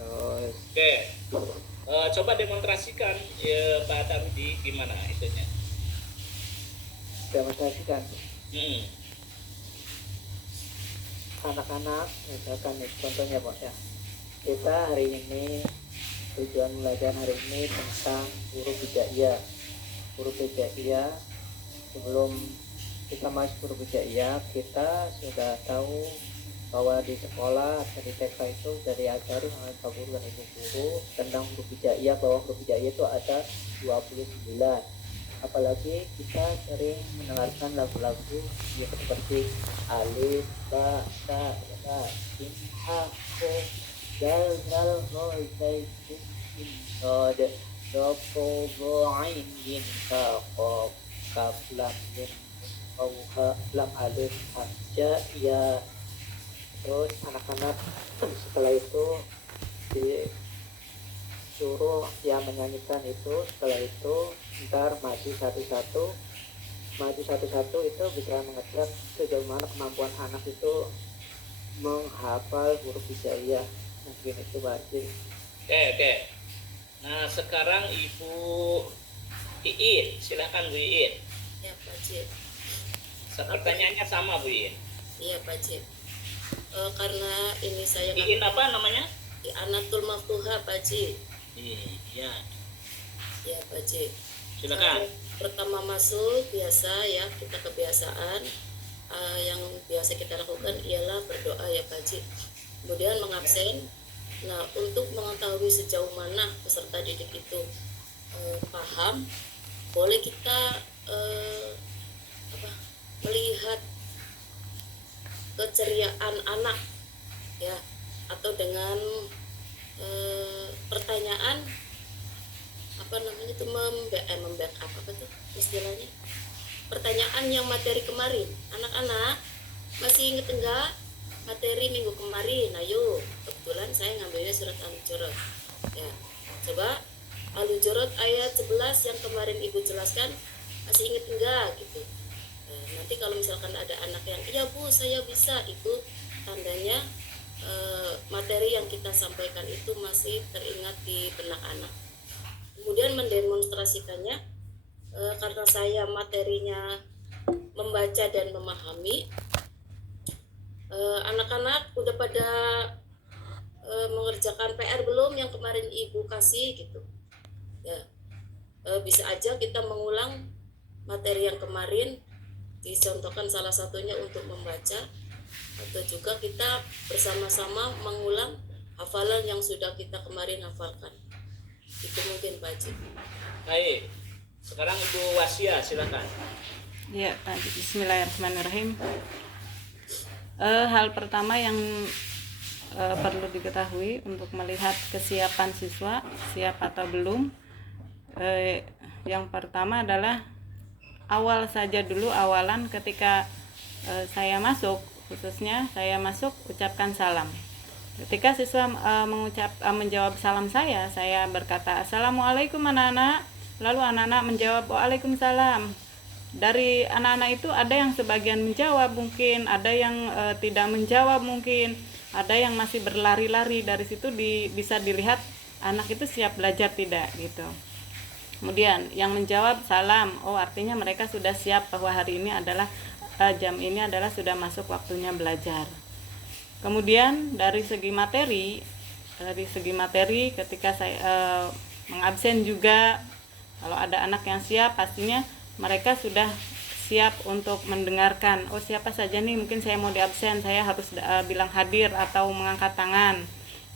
Terus Oke. Coba demonstrasikan ya, Pak Tarudi gimana itunya. demonstrasikan Hmm. anak-anak, misalkan nih, contohnya Pak ya. Kita hari ini tujuan belajar hari ini tentang huruf hijaiyah. Huruf hijaiyah, sebelum kita masuk huruf hijaiyah, kita sudah tahu bahwa di sekolah atau di TK itu sudah diajari oleh Pak Guru dan Ibu Guru tentang huruf hijaiyah, bahwa huruf hijaiyah itu ada 29. Apalagi kita sering mendengarkan lagu-lagu yang seperti alif, ba, ta, ya, sin, ha, ho, dal, zal, ho, zai, sin, sin, sod, do, po, go, ain, yin, ka, qaf, kaf, lam, mim, waw, ha, lam, alif, ha, ja, ya. Terus anak-anak setelah itu disuruh yang menyanyikan itu. Setelah itu ntar maju satu-satu itu bisa mengecek sejauh mana kemampuan anak itu menghafal huruf hijaiyah. Mungkin itu Bajir. Oke. Nah sekarang Ibu Iin, silakan Bu Iin. Ya Pak Cip. Pertanyaannya sama Bu Iin. Iya Pak Cip. Karena ini saya Iin apa namanya? Anatul Maftuha Pak Cip. Iya. Ya Pak Cip. Silakan. Pertama masuk biasa ya, kita kebiasaan yang biasa kita lakukan ialah berdoa ya Pak Cip. Kemudian mengabsen. Nah, untuk mengetahui sejauh mana peserta didik itu paham, boleh kita melihat keceriaan anak ya, atau dengan pertanyaan itu membackup apa tuh istilahnya, pertanyaan yang materi kemarin. Anak-anak masih inget enggak materi minggu kemarin? Ayo, kebetulan saya ngambilnya surat Al-Hujurat ya, coba Al-Hujurat ayat 11 yang kemarin ibu jelaskan, masih inget enggak gitu. Nanti kalau misalkan ada anak yang iya Bu saya bisa, itu tandanya materi yang kita sampaikan itu masih teringat di benak anak. Kemudian mendemonstrasikannya, karena saya materinya membaca dan memahami, anak-anak udah pada mengerjakan PR belum yang kemarin ibu kasih gitu ya. Bisa aja kita mengulang materi yang kemarin, dicontohkan salah satunya untuk membaca, atau juga kita bersama-sama mengulang hafalan yang sudah kita kemarin hafalkan. Itu mungkin Pak Cip. Baik, sekarang Ibu Wasia silakan. Ya, bismillahirrahmanirrahim. Hal pertama yang perlu diketahui untuk melihat kesiapan siswa siap atau belum, yang pertama adalah awalan ketika saya masuk, khususnya saya masuk ucapkan salam. Ketika siswa menjawab salam saya berkata assalamualaikum anak-anak, lalu anak-anak menjawab waalaikumsalam. Dari anak-anak itu ada yang sebagian menjawab, mungkin ada yang tidak menjawab, mungkin ada yang masih berlari-lari. Dari situ bisa dilihat anak itu siap belajar tidak gitu. Kemudian yang menjawab salam, artinya mereka sudah siap bahwa hari ini adalah jam ini adalah sudah masuk waktunya belajar. Kemudian dari segi materi ketika saya mengabsen juga, kalau ada anak yang siap pastinya mereka sudah siap untuk mendengarkan. Siapa saja nih, mungkin saya mau diabsen, saya harus bilang hadir atau mengangkat tangan.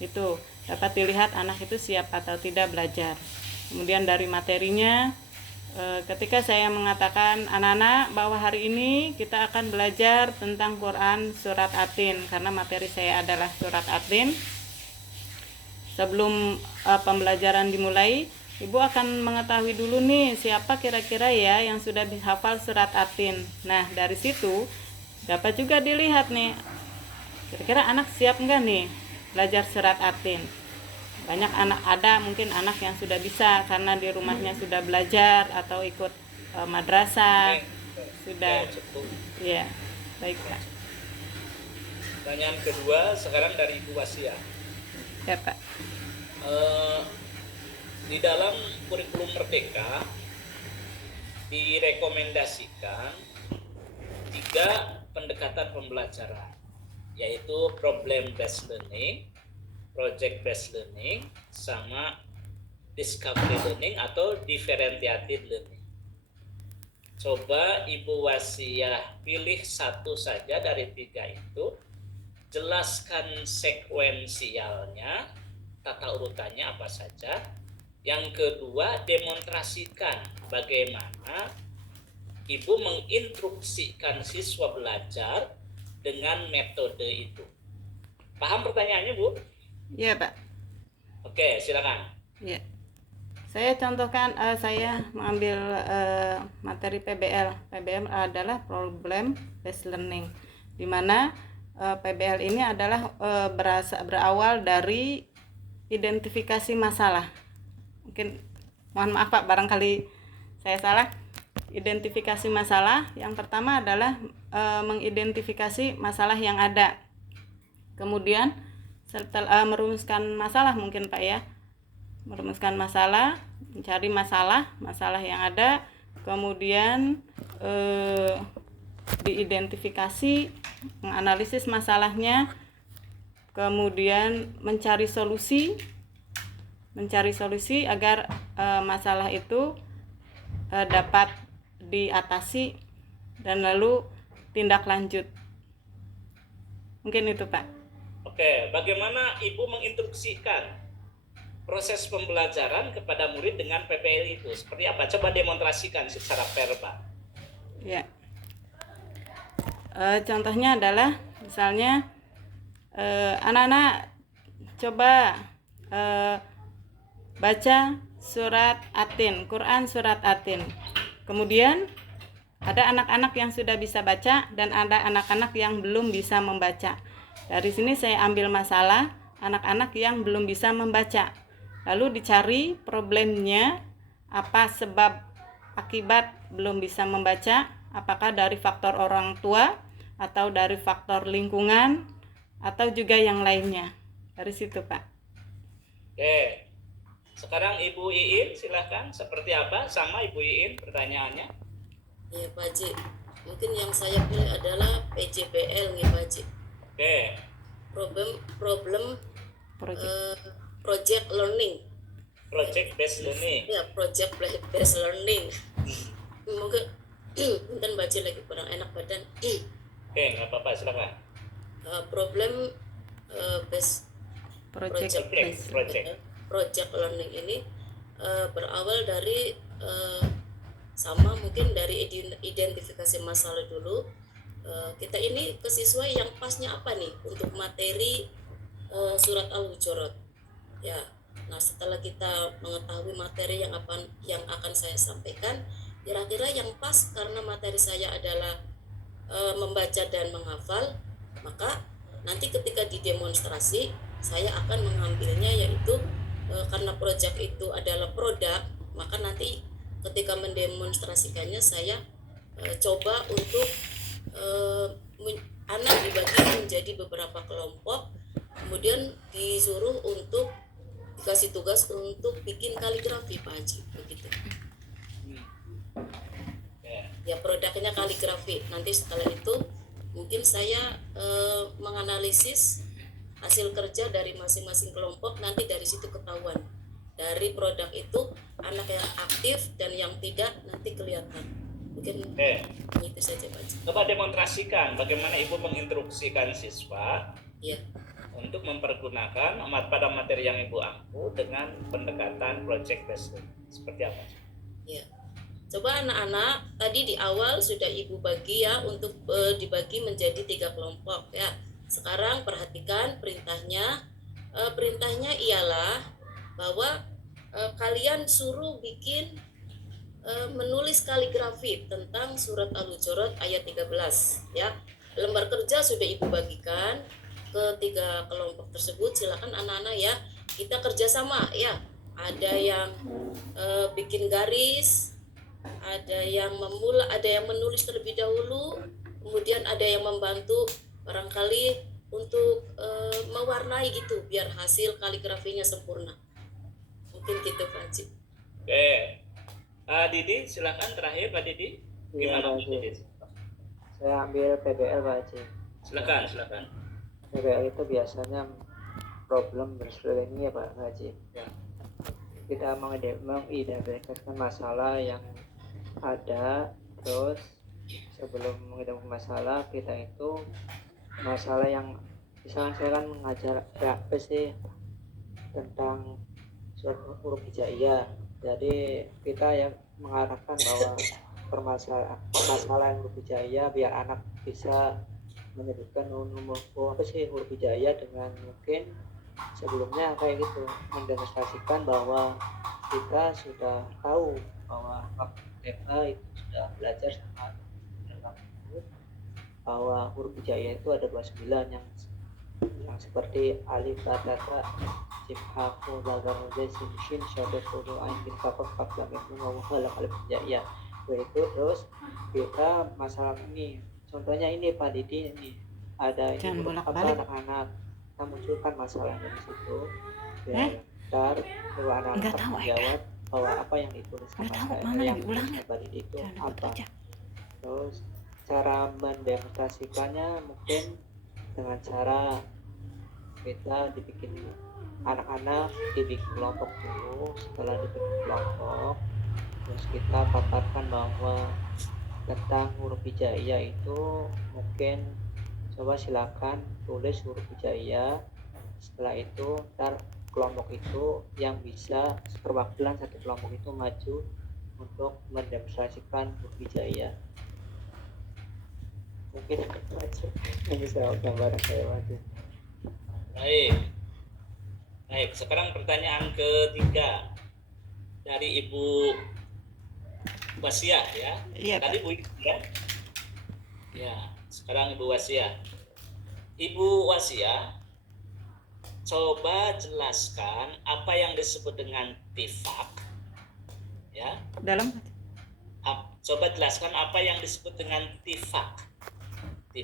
Itu dapat dilihat anak itu siap atau tidak belajar. Kemudian dari materinya, ketika saya mengatakan anak-anak bahwa hari ini kita akan belajar tentang Quran surat At-Tin, karena materi saya adalah surat At-Tin. Sebelum pembelajaran dimulai, Ibu akan mengetahui dulu nih siapa kira-kira ya yang sudah hafal surat At-Tin. Nah, dari situ dapat juga dilihat nih, kira-kira anak siap enggak nih belajar surat At-Tin. Banyak mungkin anak yang sudah bisa karena di rumahnya sudah belajar atau ikut madrasah. Sudah. Ya, baik Pak. Pertanyaan kedua sekarang dari Ibu Wasia. Ya Pak. Eh, di dalam kurikulum Merdeka direkomendasikan 3 pendekatan pembelajaran, yaitu problem based learning, project based learning, sama discovery learning atau differentiated learning. Coba Ibu Wasiah pilih satu saja dari 3 itu, jelaskan sekuensialnya, tata urutannya apa saja. Yang kedua, demonstrasikan bagaimana Ibu menginstruksikan siswa belajar dengan metode itu. Paham pertanyaannya, Bu? Iya Pak. Oke, silakan. Ya. Saya contohkan, saya mengambil materi PBL. PBL adalah problem based learning, di mana PBL ini adalah berawal dari identifikasi masalah. Mungkin mohon maaf Pak, barangkali saya salah. Identifikasi masalah yang pertama adalah mengidentifikasi masalah yang ada. Kemudian setelah merumuskan masalah, mungkin Pak ya, merumuskan masalah, mencari masalah yang ada, kemudian diidentifikasi, menganalisis masalahnya, kemudian mencari solusi agar masalah itu dapat diatasi, dan lalu tindak lanjut. Mungkin itu Pak. Oke, bagaimana Ibu menginstruksikan proses pembelajaran kepada murid dengan PPL itu? Seperti apa? Coba demonstrasikan secara verbal. Ya. Contohnya adalah misalnya anak-anak coba baca surat Atin, Quran surat Atin. Kemudian ada anak-anak yang sudah bisa baca dan ada anak-anak yang belum bisa membaca. Dari sini saya ambil masalah anak-anak yang belum bisa membaca. Lalu dicari problemnya, apa sebab akibat belum bisa membaca, apakah dari faktor orang tua atau dari faktor lingkungan atau juga yang lainnya. Dari situ Pak. Oke. Sekarang Ibu Iin, silahkan. Seperti apa? Sama Ibu Iin pertanyaannya. Ya Pak Haji, mungkin yang saya pilih adalah PJBL nih Pak Haji. Oke. Problem project learning. Project based learning. Ya, project based learning. Mungkin baca lagi kurang enak badan. Oke, nggak apa-apa, silakan. Problem based project learning ini berawal dari sama mungkin dari identifikasi masalah dulu. Kita ini ke siswa yang pasnya apa nih untuk materi surat Al-Hujurat. Ya. Nah, setelah kita mengetahui materi yang akan saya sampaikan, kira-kira yang pas karena materi saya adalah membaca dan menghafal, maka nanti ketika didemonstrasi saya akan mengambilnya, yaitu karena proyek itu adalah produk, maka nanti ketika mendemonstrasikannya saya coba untuk anak dibagi menjadi beberapa kelompok, kemudian disuruh untuk dikasih tugas untuk bikin kaligrafi Pak Haji, begitu. Ya, produknya kaligrafi. Nanti setelah itu mungkin saya menganalisis hasil kerja dari masing-masing kelompok, nanti dari situ ketahuan dari produk itu anak yang aktif dan yang tidak nanti kelihatan. Mungkin itu saja Pak Haji. Coba demonstrasikan bagaimana Ibu menginstruksikan siswa Ya. untuk mempergunakan pada materi yang Ibu ampu dengan pendekatan project based learning. Seperti apa? Ya. Coba anak-anak tadi di awal sudah Ibu bagi ya untuk dibagi menjadi 3 kelompok ya. Sekarang perhatikan perintahnya. Perintahnya ialah bahwa kalian suruh bikin menulis kaligrafi tentang surat Al-Hujurat ayat 13 ya. Lembar kerja sudah Ibu bagikan ke 3 kelompok tersebut. Silakan anak-anak ya, kita kerjasama ya. Ada yang bikin garis, ada yang menulis terlebih dahulu, kemudian ada yang membantu barangkali untuk mewarnai gitu biar hasil kaligrafinya sempurna. Mungkin gitu Pak Haji. Oke. Didi, silakan terakhir Pak Didi. Iya, Gimana Pak Pak Haji. Didi? Saya ambil PBL Pak Haji. Silakan. PBL itu biasanya problem berselang ya Pak Haji. Ya. Kita mengidentifikasikan masalah yang ada, terus sebelum mengidentifikasi masalah kita itu masalah yang misalnya saya kan mengajar PHP sih tentang suatu huruf hijaiyah, jadi kita yang mengarahkan bahwa permasalahan huruf hijaiyah biar anak bisa menyebutkan huruf hijaiyah dengan mungkin sebelumnya kayak gitu, mendemonstrasikan bahwa kita sudah tahu bahwa waktu TK itu sudah belajar sama bahwa huruf hijaiyah itu ada 29 yang seperti alif, ba, ta, ta, jim, ha, fu, dal, zal, nun, sin, shin, shadda, fudu, ain, bin, kaf, kaf, lam, mim, nun, waw, alif, alif hijaiyah. Yaitu terus kita masalah ini, contohnya ini Pak Didi, ini ada ini anak-anak kita munculkan masalah dari situ biar ntar anak-anak menjawab bahwa apa yang dituliskan yang Pak Didi itu apa. Terus cara mendemonstrasikannya mungkin dengan cara kita dibikin anak-anak dibikin kelompok dulu. Setelah dibikin kelompok, terus kita paparkan bahwa tentang huruf hijaiyah itu mungkin coba silakan tulis huruf hijaiyah. Setelah itu ntar kelompok itu yang bisa perwakilan satu kelompok itu maju untuk mendemonstrasikan huruf hijaiyah. Mungkin ini saya gambaran saya wajib. Baik, sekarang pertanyaan ketiga dari Ibu Wasiah ya. Iya, Tadi Bu ya. Ya, sekarang Ibu Wasiah. Ibu Wasiah, coba jelaskan apa yang disebut dengan tifak. Ya. Dalam Coba jelaskan apa yang disebut dengan tifak.